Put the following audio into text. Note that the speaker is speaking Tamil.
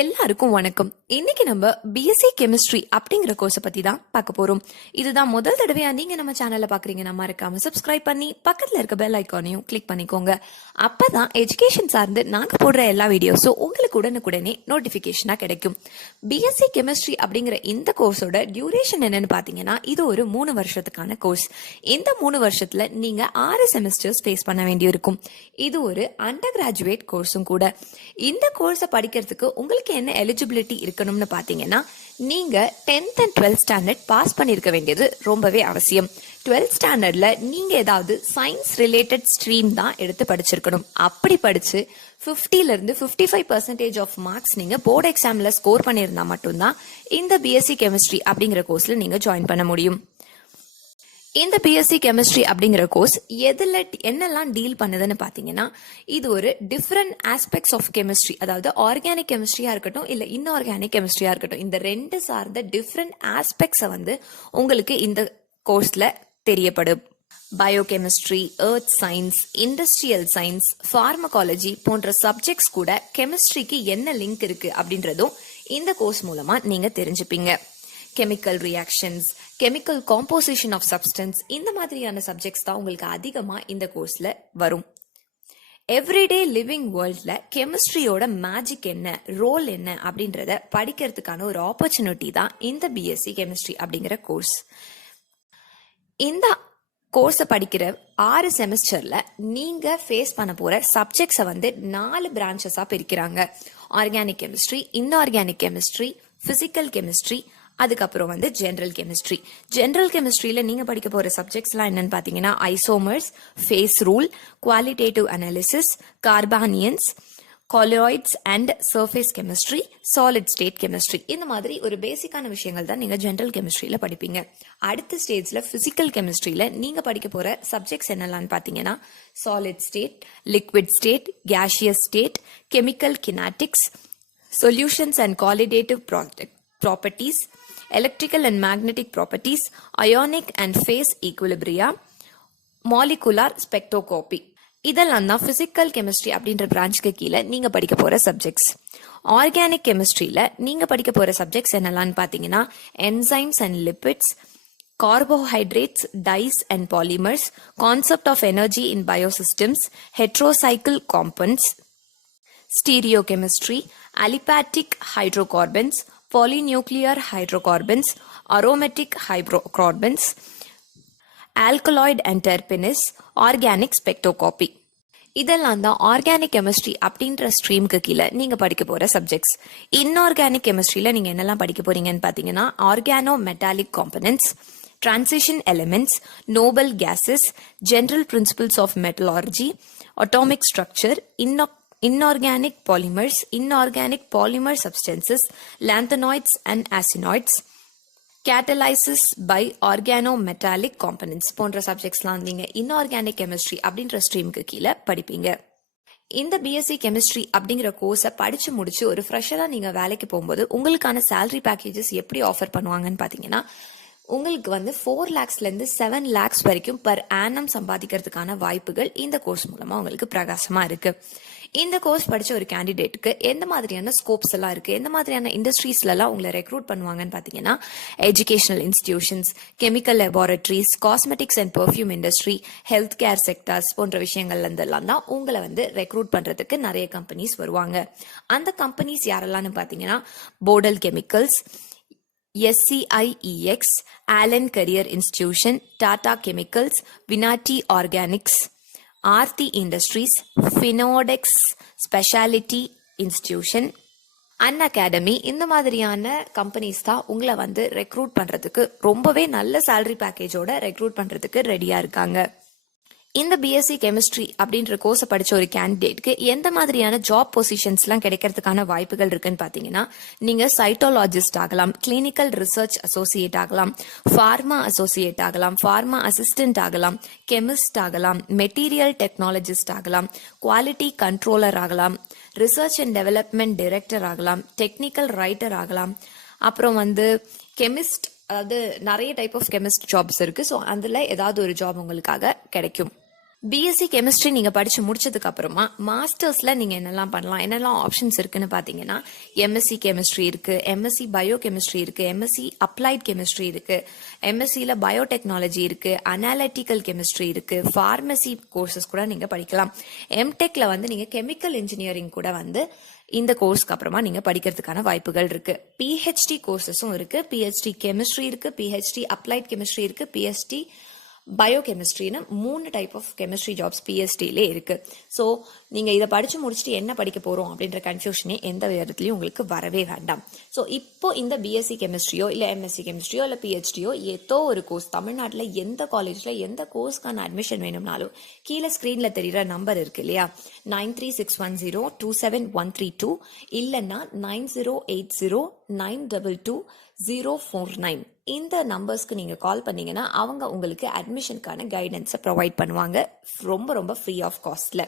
எல்லாருக்கும் வணக்கம். இன்னைக்கு நம்ம பிஎஸ்சி கெமிஸ்ட்ரி அப்படிங்கிற கோர்ஸை பத்தி தான் பார்க்க போறோம். இதுதான் முதல் தடவையா நீங்க நம்ம சேனல்ல பாக்குறீங்கன்னா மறக்காம சப்ஸ்கிரைப் பண்ணி பக்கத்துல இருக்க பெல் ஐக்கானையும் கிளிக் பண்ணிக்கோங்க. அப்பதான் எஜுகேஷன் சார்ந்து நாங்க போடுற எல்லா வீடியோஸும் உங்களுக்கு உடனுக்குடனே நோட்டிபிகேஷனா கிடைக்கும். பிஎஸ்சி கெமிஸ்ட்ரி அப்படிங்கிற இந்த கோர்ஸோட டியூரேஷன் என்னன்னு பாத்தீங்கன்னா இது ஒரு 3 வருஷத்துக்கான கோர்ஸ். இந்த 3 வருஷத்துல நீங்க 6 செமஸ்டர்ஸ் ஃபேஸ் பண்ண வேண்டியிருக்கும். இது ஒரு அண்டர் கிராஜுவேட் கோர்ஸும் கூட. இந்த கோர்ஸை படிக்கிறதுக்கு உங்களுக்கு என்ன எலிஜிபிலிட்டி இருக்கணும்னு பாத்தீங்கன்னா நீங்க 10th and 12th standard pass பண்ணிருக்க வேண்டியது ரொம்பவே அவசியம். 12th ஸ்டாண்டர்ட்ல நீங்க ஏதாவது சயின்ஸ் ரிலேட்டட் ஸ்ட்ரீம் தான் எடுத்து படிச்சிருக்கணும். அப்படி படிச்சு 50ல இருந்து 55% ஆஃப் மார்க்ஸ் நீங்க போர்டு எக்ஸாம்ல ஸ்கோர் பண்ணியிருந்தா மட்டும்தான் இந்த பிஎஸ்சி கெமிஸ்ட்ரி அப்படிங்கிற கோர்ஸ்ல நீங்க ஜாயின் பண்ண முடியும். இந்த பிஎஸ்சி கெமிஸ்ட்ரி அப்படிங்கிற கோர்ஸ் எதுல என்னெல்லாம் டீல் பண்ணுதுன்னு பாத்தீங்கன்னா இது ஒரு டிஃப்ரெண்ட் ஆஸ்பெக்ட்ஸ் ஆஃப் கெமிஸ்ட்ரி, அதாவது ஆர்கானிக் கெமிஸ்ட்ரியா இருக்கட்டும் இல்ல இன்ஆர்கானிக் கெமிஸ்ட்ரியா இருக்கட்டும், இந்த ரெண்டு சார்ந்த டிஃப்ரெண்ட் ஆஸ்பெக்ட்ஸை வந்து உங்களுக்கு இந்த கோர்ஸ்ல தெரியப்படும். Biochemistry, earth science, industrial science, pharmacology போன்ற சப்ஜெக்ட்ஸ் கூட கெமிஸ்ட்ரிக்கு என்ன லிங்க் இருக்கு அப்படின்றதும் இந்த கோர்ஸ் மூலமா நீங்க தெரிஞ்சுப்பீங்க. Chemical reactions, chemical composition of substance, இந்த மாதிரியான சப்ஜெக்ட்ஸ் தான் உங்களுக்கு அதிகமா இந்த கோர்ஸ்ல வரும். எவ்ரிடே லிவிங் வேர்ல்ட்ல கெமிஸ்ட்ரியோட மேஜிக் என்ன, ரோல் என்ன அப்படின்றத படிக்கிறதுக்கான ஒரு ஆப்பர்ச்சுனிட்டி தான் இந்த பிஎஸ்சி கெமிஸ்ட்ரி அப்படிங்கிற கோர்ஸ். இந்த கோர்ஸை படிக்கிற 6 செமஸ்டர்ல நீங்க ஃபேஸ் பண்ண போற சப்ஜெக்ட்ஸை வந்து 4 பிரான்ச்சஸா பிரிக்கிறாங்க. Organic chemistry, inorganic chemistry, physical chemistry, அதுக்கப்புறம் வந்து ஜெனரல் கெமிஸ்ட்ரி. ஜெனரல் கெமிஸ்ட்ரியில நீங்க படிக்க போற சப்ஜெக்ட்ஸ்லாம் என்னன்னு பாத்தீங்கன்னா isomers, phase rule, qualitative analysis, carbanions, colloids and surface chemistry, solid state chemistry. இந்த மாதிரி ஒரு பேசிக்கான விஷயங்கள் தான் நீங்க ஜெனரல் கெமிஸ்ட்ரியில படிப்பீங்க. அடுத்த ஸ்டேஜ்ல பிசிக்கல் கெமிஸ்ட்ரியில நீங்க படிக்க போற சப்ஜெக்ட்ஸ் என்னெல்லாம் பாத்தீங்கன்னா solid state, liquid state, gaseous state, chemical kinetics, solutions and qualitative properties, electrical and magnetic properties, ionic and phase equilibria, molecular spectroscopy. இதெல்லாம் தான் பிசிக்கல் கெமிஸ்ட்ரி அப்படின்ற பிரான்ச்சுக்கு கீழே நீங்க படிக்க போற சப்ஜெக்ட்ஸ். ஆர்கானிக் கெமிஸ்ட்ரியில நீங்க படிக்க போற சப்ஜெக்ட்ஸ் என்னெல்லாம் பாத்தீங்கன்னா enzymes and lipids, carbohydrates, dyes and polymers, concept of energy in biosystems, heterocycle compounds, stereochemistry, aliphatic hydrocarbons, polynuclear hydrocarbons, aromatic hydrocarbons, alkaloid and terpenes, organic spectroscopy. இதெல்லாம் தான் ஆர்கானிக் கெமிஸ்ட்ரி அப்படின்ற ஸ்ட்ரீமுக்கு கீழே நீங்க படிக்க போற சப்ஜெக்ட்ஸ். இன்ஆர்கானிக் கெமிஸ்ட்ரியில நீங்க என்னெல்லாம் படிக்க போறீங்கன்னு பாத்தீங்கன்னா organo metallic components, transition elements, noble gases, general principles of metallurgy, atomic structure, inorganic polymers, inorganic polymer substances, lanthanoids and acinoids, catalysis by organometallic components போன்ற சப்ஜெக்ட்ஸ்லாம் நீங்க இன்ஆர்கானிக் கெமிஸ்ட்ரி அப்படின்ற ஸ்ட்ரீமுக்கு கீழே படிப்பீங்க. இந்த பிஎஸ்சி கெமிஸ்ட்ரி அப்படிங்கிற கோர்ஸை படிச்சு முடிச்சு ஒரு ஃப்ரெஷரா நீங்க வேலைக்கு போகும்போது உங்களுக்கான சேலரி பேக்கேஜஸ் எப்படி ஆஃபர் பண்ணுவாங்கன்னு பாத்தீங்கன்னா உங்களுக்கு வந்து 4 lakhsல இருந்து 7 lakhs வரைக்கும் per annum சம்பாதிக்கிறதுக்கான வாய்ப்புகள் இந்த கோர்ஸ் மூலமா உங்களுக்கு பிரகாசமா இருக்கு. இந்த கோர்ஸ் படிச்ச ஒரு கேண்டிடேட்டுக்கு எந்த மாதிரியான ஸ்கோப்ஸ் எல்லாம் இருக்கு, எந்த மாதிரியான இண்டஸ்ட்ரீஸ்ல எல்லாம் உங்களை ரெக்ரூட் பண்ணுவாங்கன்னு பாத்தீங்கன்னா educational institutions, chemical laboratories, cosmetics and perfume industry, health care sectors போன்ற விஷயங்கள்ல இருந்தெல்லாம் தான் உங்களை வந்து ரெக்ரூட் பண்றதுக்கு நிறைய கம்பெனிஸ் வருவாங்க. அந்த கம்பெனிஸ் யாரெல்லாம்னு பாத்தீங்கன்னா portal chemicals, SCIEX, Allen Career Institution, Tata Chemicals, Vinati Organics, Aarti Industries, Finodex Specialty Institution, Unacademy. இந்த மாதிரியான கம்பெனிஸ் தான் உங்களை வந்து ரெக்ரூட் பண்றதுக்கு ரொம்பவே நல்ல சேலரி பேக்கேஜோட ரெக்ரூட் பண்றதுக்கு ரெடியா இருக்காங்க. இந்த பிஎஸ்சி கெமிஸ்ட்ரி அப்படின்ற கோர்ஸை படிச்ச ஒரு கேண்டிடேட்க்கு எந்த மாதிரியான ஜாப் பொசிஷன்ஸ்லாம் கிடைக்கிறதுக்கான வாய்ப்புகள் இருக்குன்னு பாத்தீங்கன்னா நீங்க சைட்டாலஜிஸ்ட் ஆகலாம், கிளினிக்கல் ரிசர்ச் அசோசியேட் ஆகலாம், ஃபார்மா அசோசியேட் ஆகலாம், ஃபார்மா அசிஸ்டன்ட் ஆகலாம், கெமிஸ்ட் ஆகலாம், மெட்டீரியல் டெக்னாலஜிஸ்ட் ஆகலாம், குவாலிட்டி கண்ட்ரோலர் ஆகலாம், ரிசர்ச் அண்ட் டெவலப்மெண்ட் டைரக்டர் ஆகலாம், டெக்னிக்கல் ரைட்டர் ஆகலாம். அப்புறம் வந்து கெமிஸ்ட், அதாவது நிறைய டைப் ஆஃப் கெமிஸ்ட் ஜாப்ஸ் இருக்கு. ஸோ அதுல ஏதாவது ஒரு ஜாப் உங்களுக்காக கிடைக்கும். பிஎஸ்சி கெமிஸ்ட்ரி நீங்க படிச்சு முடிச்சதுக்கு அப்புறமா மாஸ்டர்ஸ்ல நீங்க என்னெல்லாம் பண்ணலாம், என்னெல்லாம் ஆப்ஷன்ஸ் இருக்குன்னு பாத்தீங்கன்னா, எம்எஸ்சி கெமிஸ்ட்ரி இருக்கு, எம்எஸ்சி பயோ கெமிஸ்ட்ரி இருக்கு, எம்எஸ்சி அப்ளைட் கெமிஸ்ட்ரி இருக்கு, எம்எஸ்சில பயோடெக்னாலஜி இருக்கு, அனாலிட்டிக்கல் கெமிஸ்ட்ரி இருக்கு, ஃபார்மசி கோர்சஸ் கூட நீங்க படிக்கலாம். எம்டெக்ல வந்து நீங்க கெமிக்கல் இன்ஜினியரிங் கூட வந்து இந்த கோர்ஸ்க்கு அப்புறமா நீங்க படிக்கிறதுக்கான வாய்ப்புகள் இருக்கு. பிஹெச்டி கோர்சஸும் இருக்கு, பிஹெச்டி கெமிஸ்ட்ரி இருக்கு, பிஹெச்டி அப்ளைட் கெமிஸ்ட்ரி இருக்கு, பிஹெச்டி பயோகெமிஸ்ட்ரின்னு 3 டைப் ஆஃப் கெமிஸ்ட்ரி ஜாப்ஸ் பிஎஸ்டிலே இருக்கு. ஸோ நீங்க இதை படிச்சு முடிச்சுட்டு என்ன படிக்க போறோம் அப்படின்ற கன்ஃபியூஷனே எந்த விதத்துலயும் உங்களுக்கு வரவே வேண்டாம். ஸோ இப்போ இந்த பிஎஸ்சி கெமிஸ்ட்ரியோ இல்ல எம்எஸ்சி கெமிஸ்ட்ரியோ இல்ல பிஹெச்டியோ ஏதோ ஒரு கோர்ஸ் தமிழ்நாட்டில் எந்த காலேஜ்ல எந்த கோர்ஸ்க்கான அட்மிஷன் வேணும்னாலும் கீழே ஸ்கிரீன்ல தெரியுற நம்பர் இருக்கு இல்லையா, 9361027132 இல்லைன்னா 9080922049 இந்த நம்பர்ஸ்க்கு நீங்க கால் பண்ணீங்கன்னா அவங்க உங்களுக்கு அட்மிஷனுக்கான கைடன்ஸை ப்ரொவைட் பண்ணுவாங்க, ரொம்ப ரொம்ப ஃப்ரீ ஆஃப் காஸ்ட்ல.